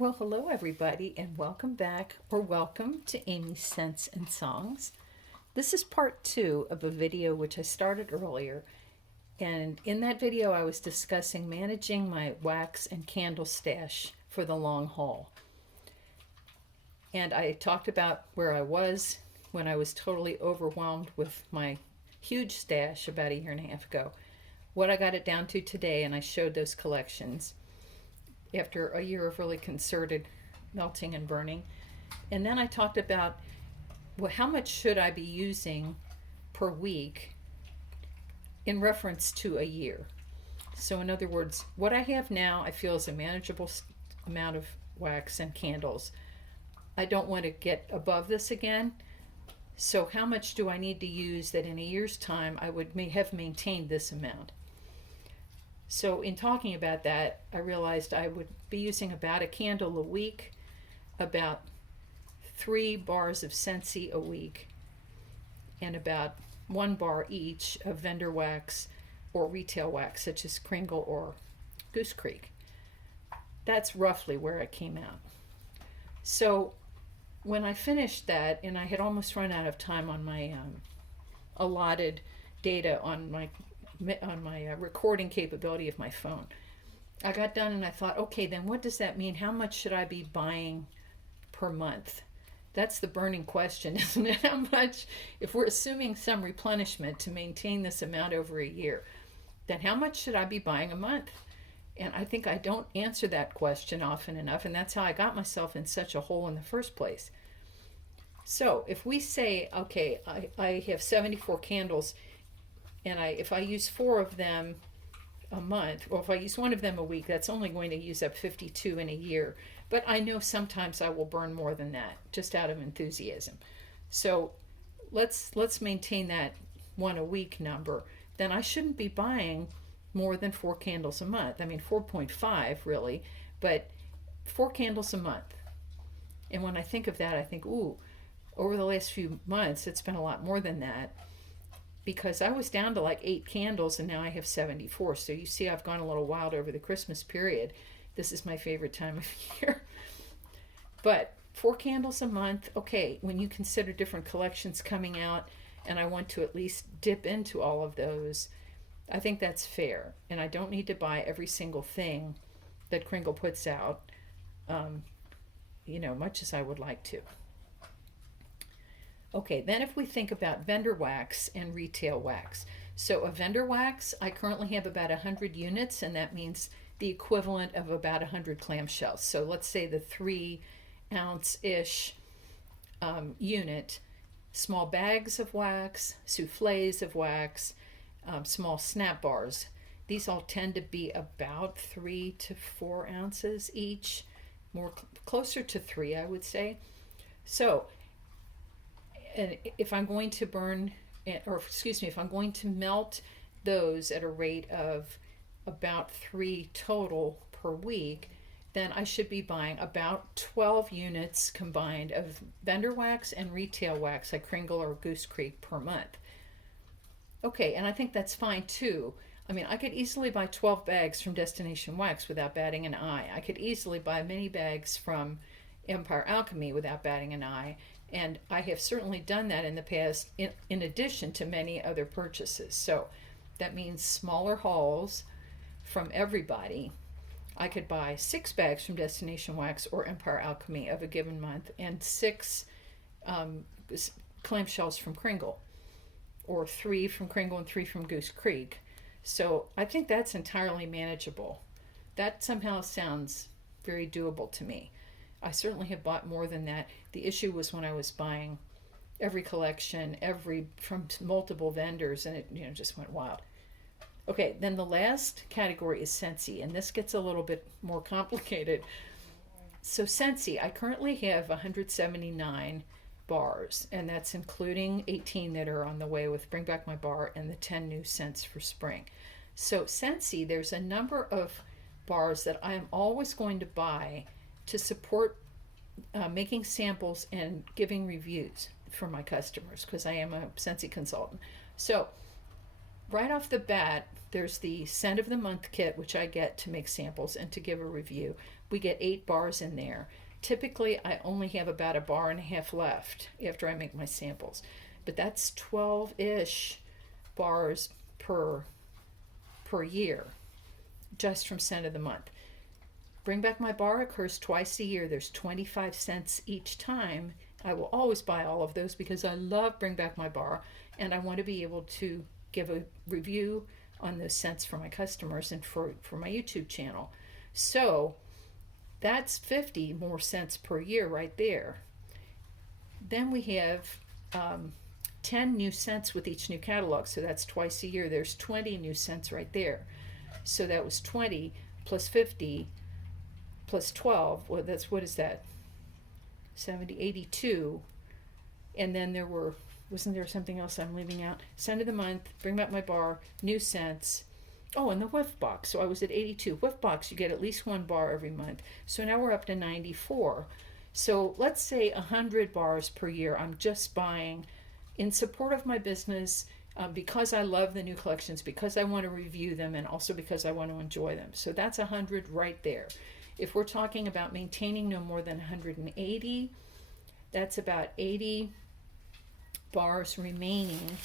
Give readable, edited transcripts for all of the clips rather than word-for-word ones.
Well, hello everybody, and welcome back, or welcome to Amy's Scents and Songs. This is part 2 of a video which I started earlier, and in that video I was discussing managing my wax and candle stash for the long haul. And I talked about where I was when I was totally overwhelmed with my huge stash about a year and a half ago, what I got it down to today, and I showed those collections after a year of really concerted melting and burning. And then I talked about, well, how much should I be using per week in reference to a year. So in other words, what I have now I feel is a manageable amount of wax and candles. I don't want to get above this again. So how much do I need to use that in a year's time I would have maintained this amount? So in talking about that, I realized I would be using about a candle a week, about 3 bars of Scentsy a week, and about 1 bar each of vendor wax or retail wax, such as Kringle or Goose Creek. That's roughly where I came out. So when I finished that, and I had almost run out of time on my allotted data on my recording capability of my phone, I got done and I thought, okay, then what does that mean? How much should I be buying per month? That's the burning question, isn't it? How much, if we're assuming some replenishment to maintain this amount over a year, then how much should I be buying a month? And I think I don't answer that question often enough, and that's how I got myself in such a hole in the first place. So if we say, okay, I have 74 candles, and if I use 4 of them a month, or if I use 1 of them a week, that's only going to use up 52 in a year. But I know sometimes I will burn more than that, just out of enthusiasm. So let's maintain that 1 a week number. Then I shouldn't be buying more than 4 candles a month. I mean 4.5 really, but 4 candles a month. And when I think of that, I think, ooh, over the last few months it's been a lot more than that, because I was down to like 8 candles and now I have 74. So you see I've gone a little wild over the Christmas period. This is my favorite time of year. But 4 candles a month, okay, when you consider different collections coming out and I want to at least dip into all of those, I think that's fair. And I don't need to buy every single thing that Kringle puts out, much as I would like to. Okay, then if we think about vendor wax and retail wax. So a vendor wax, I currently have about 100 units, and that means the equivalent of about 100 clamshells. So let's say the 3-ounce-ish unit, small bags of wax, souffles of wax, small snap bars. These all tend to be about 3 to 4 ounces each, more closer to 3, I would say. So and if I'm going to if I'm going to melt those at a rate of about 3 total per week, then I should be buying about 12 units combined of vendor wax and retail wax like Kringle or Goose Creek per month. Okay, and I think that's fine too. I mean, I could easily buy 12 bags from Destination Wax without batting an eye. I could easily buy many bags from Empire Alchemy without batting an eye. And I have certainly done that in the past in addition to many other purchases. So that means smaller hauls from everybody. I could buy 6 bags from Destination Wax or Empire Alchemy of a given month and 6 clamshells from Kringle, or 3 from Kringle and 3 from Goose Creek. So I think that's entirely manageable. That somehow sounds very doable to me. I certainly have bought more than that. The issue was when I was buying every collection, from multiple vendors, and it just went wild. Okay, then the last category is Scentsy, and this gets a little bit more complicated. So Scentsy, I currently have 179 bars, and that's including 18 that are on the way with Bring Back My Bar and the 10 new scents for spring. So Scentsy, there's a number of bars that I am always going to buy to support making samples and giving reviews for my customers, because I am a Scentsy consultant. So right off the bat, There's the scent of the month kit, which I get to make samples and to give a review. We get 8 bars in there. Typically, I only have about a bar and a half left after I make my samples, but that's 12-ish bars per year, just from scent of the month. Bring Back My Bar occurs twice a year. There's 25 cents each time. I will always buy all of those because I love Bring Back My Bar, and I want to be able to give a review on those scents for my customers and for my YouTube channel. So that's 50 more cents per year right there. Then we have 10 new scents with each new catalog, so that's twice a year. There's 20 new scents right there. So that was 20 plus 50 plus 12. Well, that's, what is that? 70, 82. And then there were, wasn't there something else I'm leaving out? Scent of the month, Bring Back My Bar, new scents. Oh, and the whiff box. So I was at 82. Whiff box, you get at least 1 bar every month. So now we're up to 94. So let's say 100 bars per year I'm just buying in support of my business, because I love the new collections, because I want to review them, and also because I want to enjoy them. So that's 100 right there. If we're talking about maintaining no more than 180, that's about 80 bars remaining.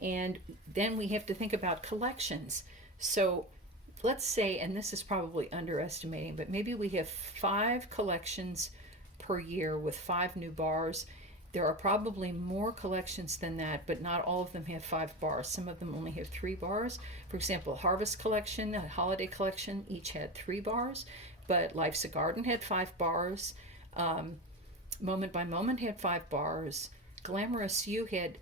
And then we have to think about collections. So let's say, and this is probably underestimating, but maybe we have 5 collections per year with 5 new bars. There are probably more collections than that, but not all of them have 5 bars. Some of them only have 3 bars. For example, Harvest Collection, the Holiday Collection, each had 3 bars, but Life's a Garden had 5 bars. Moment by Moment had 5 bars. Glamorous You had,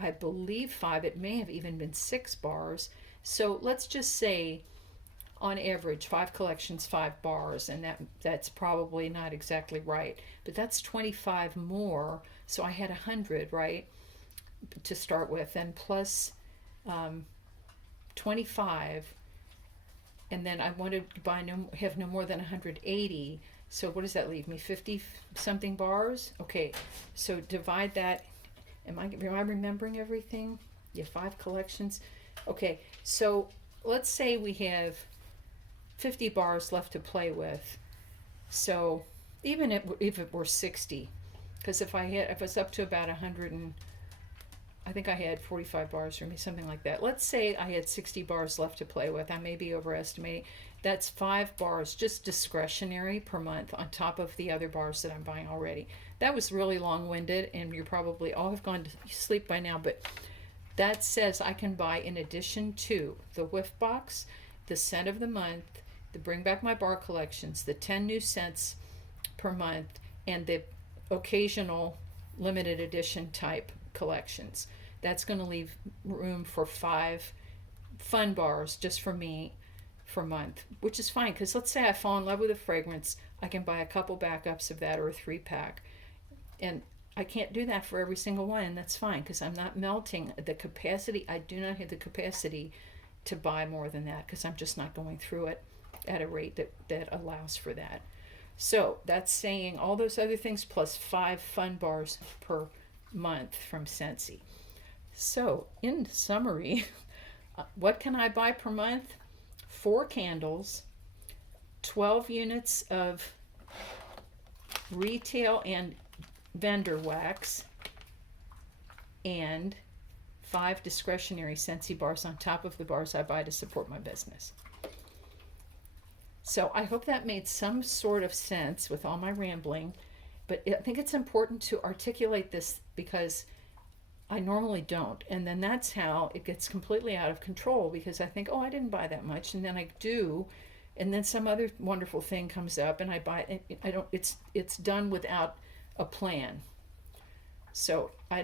I believe, 5. It may have even been 6 bars. So let's just say, on average, 5 collections, 5 bars, and that's probably not exactly right, but that's 25 more. So I had 100, right, to start with, and plus 25, and then I wanted to have no more than 180. So what does that leave me? 50 something bars. Okay, so divide that. Am I remembering everything? Yeah, 5 collections. Okay, so let's say we have 50 bars left to play with. So even if it were 60, because if I was up to about 100 and I think I had 45 bars for me, something like that. Let's say I had 60 bars left to play with. I may be overestimating. That's 5 bars, just discretionary per month on top of the other bars that I'm buying already. That was really long-winded, and you probably all have gone to sleep by now, but that says I can buy, in addition to the whiff box, the scent of the month, the Bring Back My Bar collections, the 10 new scents per month, and the occasional limited edition type collections. That's going to leave room for 5 fun bars just for me per month, which is fine, because let's say I fall in love with a fragrance, I can buy a couple backups of that, or a 3-pack, and I can't do that for every single one, and that's fine, because I'm not melting the capacity. I do not have the capacity to buy more than that, because I'm just not going through it at a rate that allows for that. So that's saying all those other things plus 5 fun bars per month from Scentsy. So in summary, what can I buy per month? 4 candles, 12 units of retail and vendor wax, and 5 discretionary Scentsy bars on top of the bars I buy to support my business. So I hope that made some sort of sense with all my rambling, but I think it's important to articulate this because I normally don't, and then that's how it gets completely out of control, because I think, oh, I didn't buy that much, and then I do, and then some other wonderful thing comes up and I buy it. It's done without a plan. So I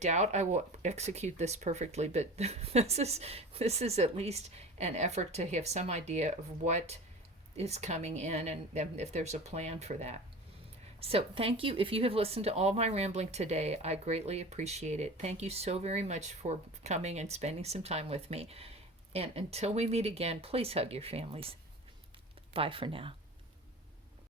doubt I will execute this perfectly, but this is at least an effort to have some idea of what is coming in, and if there's a plan for that. So thank you. If you have listened to all my rambling today, I greatly appreciate it. Thank you so very much for coming and spending some time with me. And until we meet again, please hug your families. Bye for now.